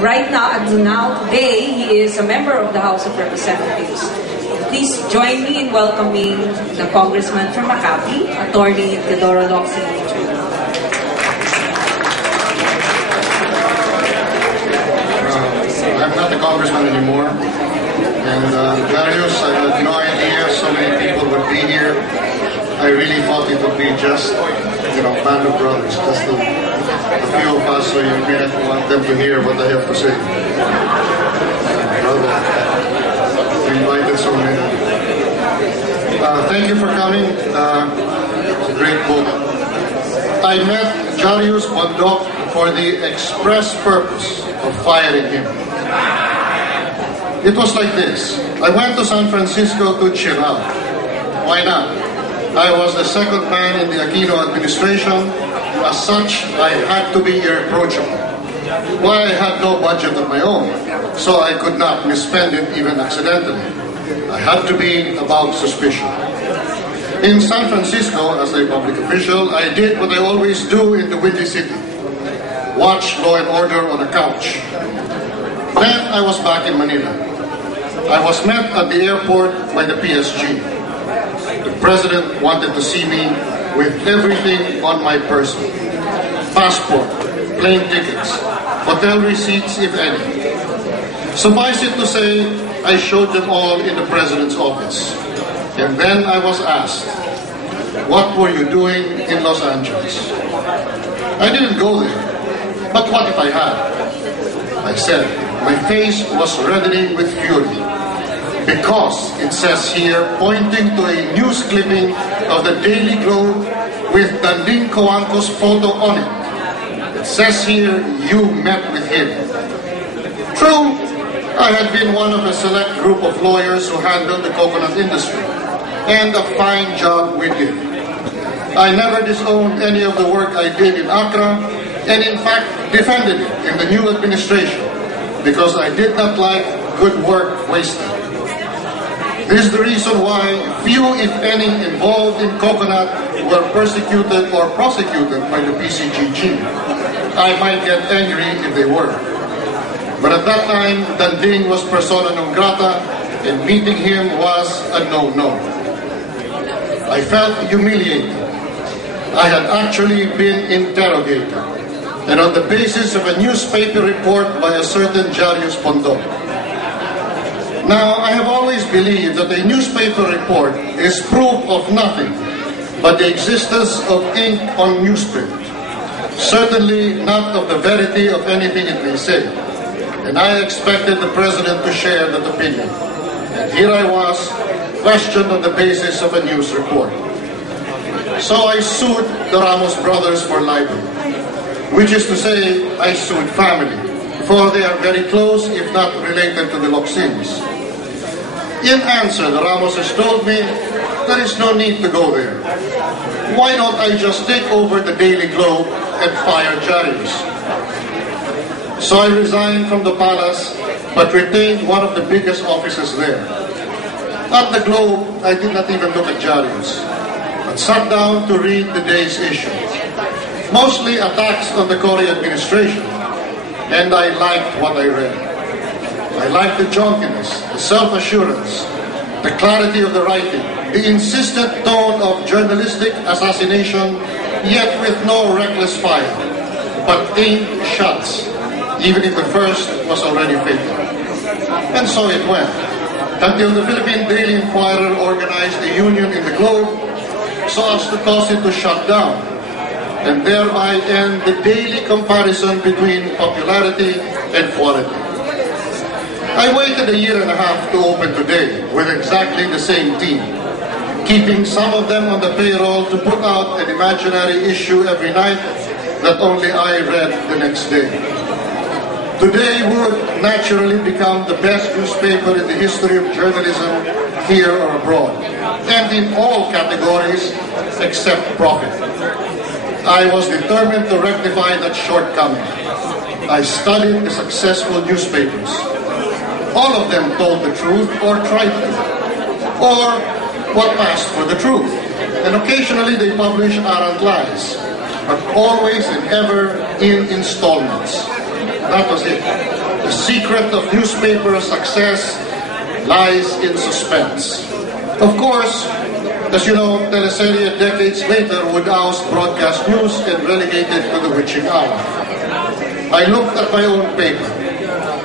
Right now, today, he is a member of the House of Representatives. Please join me in welcoming the Congressman from Makati, Attorney Diwalwal. I'm not a congressman anymore. And Jarius, I had no idea so many people would be here. I really thought it would be just, band of brothers, just a few of us, so you may not want them to hear what I have to say. Brother, we invited so many. Thank you for coming. It's a great book. I met Jarius Bondoc for the express purpose of firing him. It was like this. I went to San Francisco to chill out. Why not? I was the second man in the Aquino administration. As such, I had to be irreproachable. Why, I had no budget of my own, so I could not misspend it even accidentally. I had to be above suspicion. In San Francisco, as a public official, I did what I always do in the Windy City. Watch Law and Order on a couch. Then I was back in Manila. I was met at the airport by the PSG. The president wanted to see me with everything on my person. Passport, plane tickets, hotel receipts, if any. Suffice it to say, I showed them all in the president's office. And then I was asked, what were you doing in Los Angeles? I didn't go there, but what if I had? I said, my face was reddening with fury. Because it says here, pointing to a news clipping of the Daily Globe with Danding Coanco's photo on it. It says here, you met with him. True, I had been one of a select group of lawyers who handled the coconut industry, and a fine job we did. I never disowned any of the work I did in Accra, and in fact defended it in the new administration, because I did not like good work wasted. This is the reason why few, if any, involved in coconut were persecuted or prosecuted by the PCGG. I might get angry if they were. But at that time, Danding was persona non grata, and meeting him was a no-no. I felt humiliated. I had actually been interrogated, and on the basis of a newspaper report by a certain Jarius Bondoc. Now, I have always believed that a newspaper report is proof of nothing but the existence of ink on newsprint. Certainly not of the verity of anything it may say. And I expected the president to share that opinion. And here I was, questioned on the basis of a news report. So I sued the Ramos brothers for libel, which is to say, I sued family, for they are very close, if not related to the Locsins. In answer, the Ramoses told me, there is no need to go there. Why don't I just take over the Daily Globe and fire Jarius? So I resigned from the palace, but retained one of the biggest offices there. At the Globe, I did not even look at Jarius, but sat down to read the day's issue. Mostly attacks on the Cory administration, and I liked what I read. I liked the jauntiness, the self-assurance, the clarity of the writing, the insistent tone of journalistic assassination, yet with no reckless fire, but aimed shots, even if the first was already fatal. And so it went, until the Philippine Daily Inquirer organized a union in the Globe so as to cause it to shut down, and thereby end the daily comparison between popularity and quality. I waited a year and a half to open today with exactly the same team, keeping some of them on the payroll to put out an imaginary issue every night that only I read the next day. Today would naturally become the best newspaper in the history of journalism here or abroad, and in all categories except profit. I was determined to rectify that shortcoming. I studied the successful newspapers. All of them told the truth or tried to, or what passed for the truth. And occasionally they publish arrant lies, but always and ever in installments. That was it. The secret of newspaper success lies in suspense. Of course, as you know, teleserye decades later would oust broadcast news and relegate it to the witching hour. I looked at my own paper.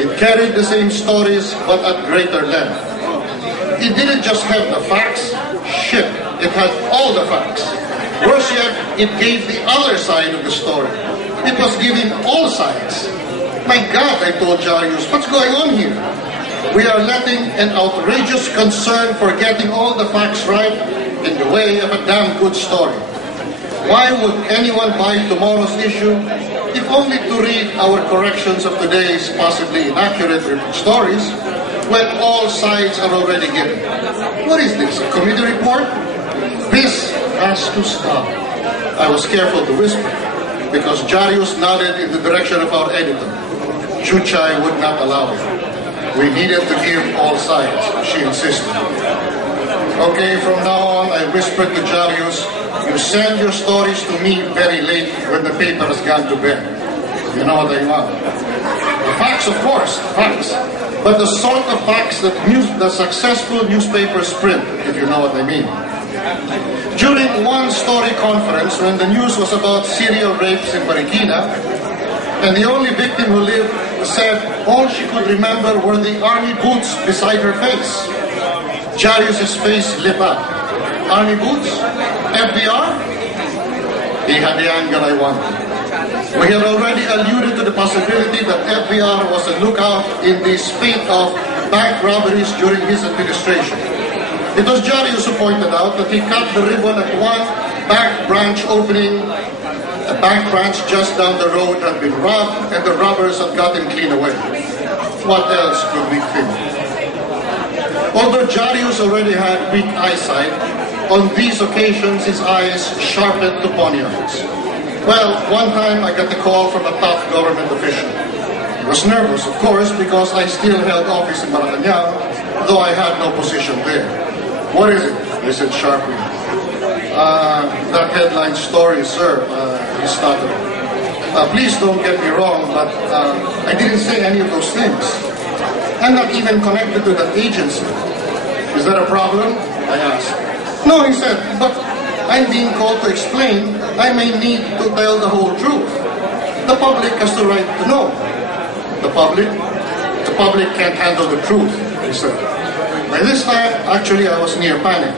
It carried the same stories, but at greater length. It didn't just have the facts, shit, it had all the facts. Worse yet, it gave the other side of the story. It was giving all sides. My God, I told Jarius, what's going on here? We are letting an outrageous concern for getting all the facts right in the way of a damn good story. Why would anyone buy tomorrow's issue if only to read our corrections of today's possibly inaccurate stories when all sides are already given? What is this, a committee report? This has to stop. I was careful to whisper because Jarius nodded in the direction of our editor. Chuchay would not allow it. We needed to give all sides, she insisted. Okay, from now on, I whispered to Jarius, you send your stories to me very late when the paper has gone to bed. You know what I want. The facts, of course, facts. But the sort of facts that the successful newspapers print, if you know what I mean. During one story conference, when the news was about serial rapes in Marikina, and the only victim who lived said all she could remember were the army boots beside her face. Jarius' face lit up. Army boots? FBR? He had the angle I wanted. We had already alluded to the possibility that FBR was a lookout in the spate of bank robberies during his administration. It was Jarius who pointed out that he cut the ribbon at one bank branch opening. A bank branch just down the road had been robbed and the robbers had gotten clean away. What else could we think? Although Jarius already had weak eyesight, on these occasions his eyes sharpened to poniards. Well, one time I got a call from a top government official. I was nervous, of course, because I still held office in Malacañang, though I had no position there. What is it? I said sharply. That headline story, sir, he stuttered. Please don't get me wrong, but I didn't say any of those things. I'm not even connected to that agency. Is that a problem? I asked. No, he said, but I'm being called to explain. I may need to tell the whole truth. The public has the right to know. The public can't handle the truth, he said. By this time, actually, I was near panic.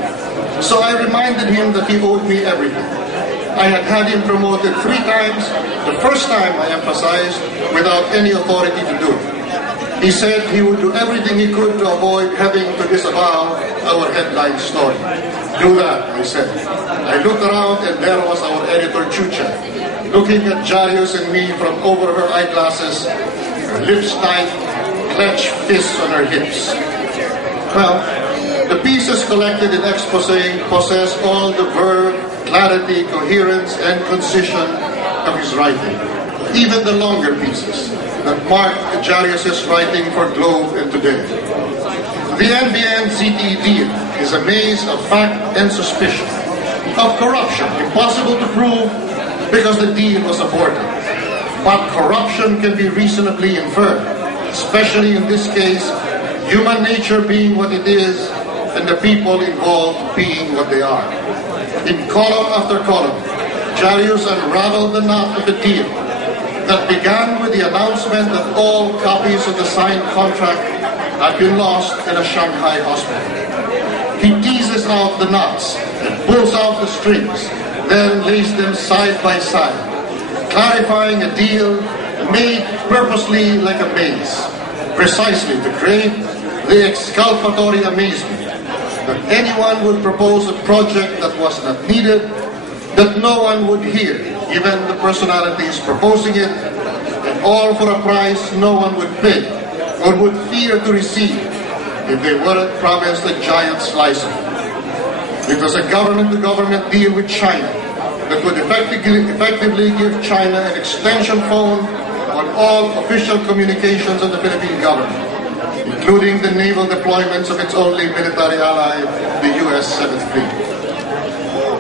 So I reminded him that he owed me everything. I had him promoted 3 times, the first time I emphasized, without any authority to do it. He said he would do everything he could to avoid having to disavow our headline story. Do that, I said. I looked around and there was our editor Chucha, looking at Jarius and me from over her eyeglasses, her lips tight, clenched fists on her hips. Well, the pieces collected in Exposé possess all the verve, clarity, coherence, and concision of his writing. Even the longer pieces that mark Jarius' writing for Globe and Today. The NBN ZTE deal is a maze of fact and suspicion, of corruption, impossible to prove because the deal was aborted. But corruption can be reasonably inferred, especially in this case, human nature being what it is, and the people involved being what they are. In column after column, Jarius unraveled the knot of the deal that began with the announcement that all copies of the signed contract had been lost in a Shanghai hospital. He teases out the knots and pulls out the strings, then lays them side by side, clarifying a deal made purposely like a maze, precisely to create the exculpatory amazement that anyone would propose a project that was not needed, that no one would hear, given the personalities proposing it, and all for a price no one would pay or would fear to receive if they weren't promised a giant slice of it. It was a government-to-government deal with China that would effectively give China an extension phone on all official communications of the Philippine government, including the naval deployments of its only military ally, the U.S. 7th Fleet.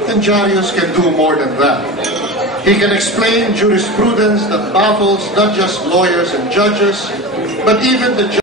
And Jarius can do more than that. He can explain jurisprudence that baffles not just lawyers and judges, But even the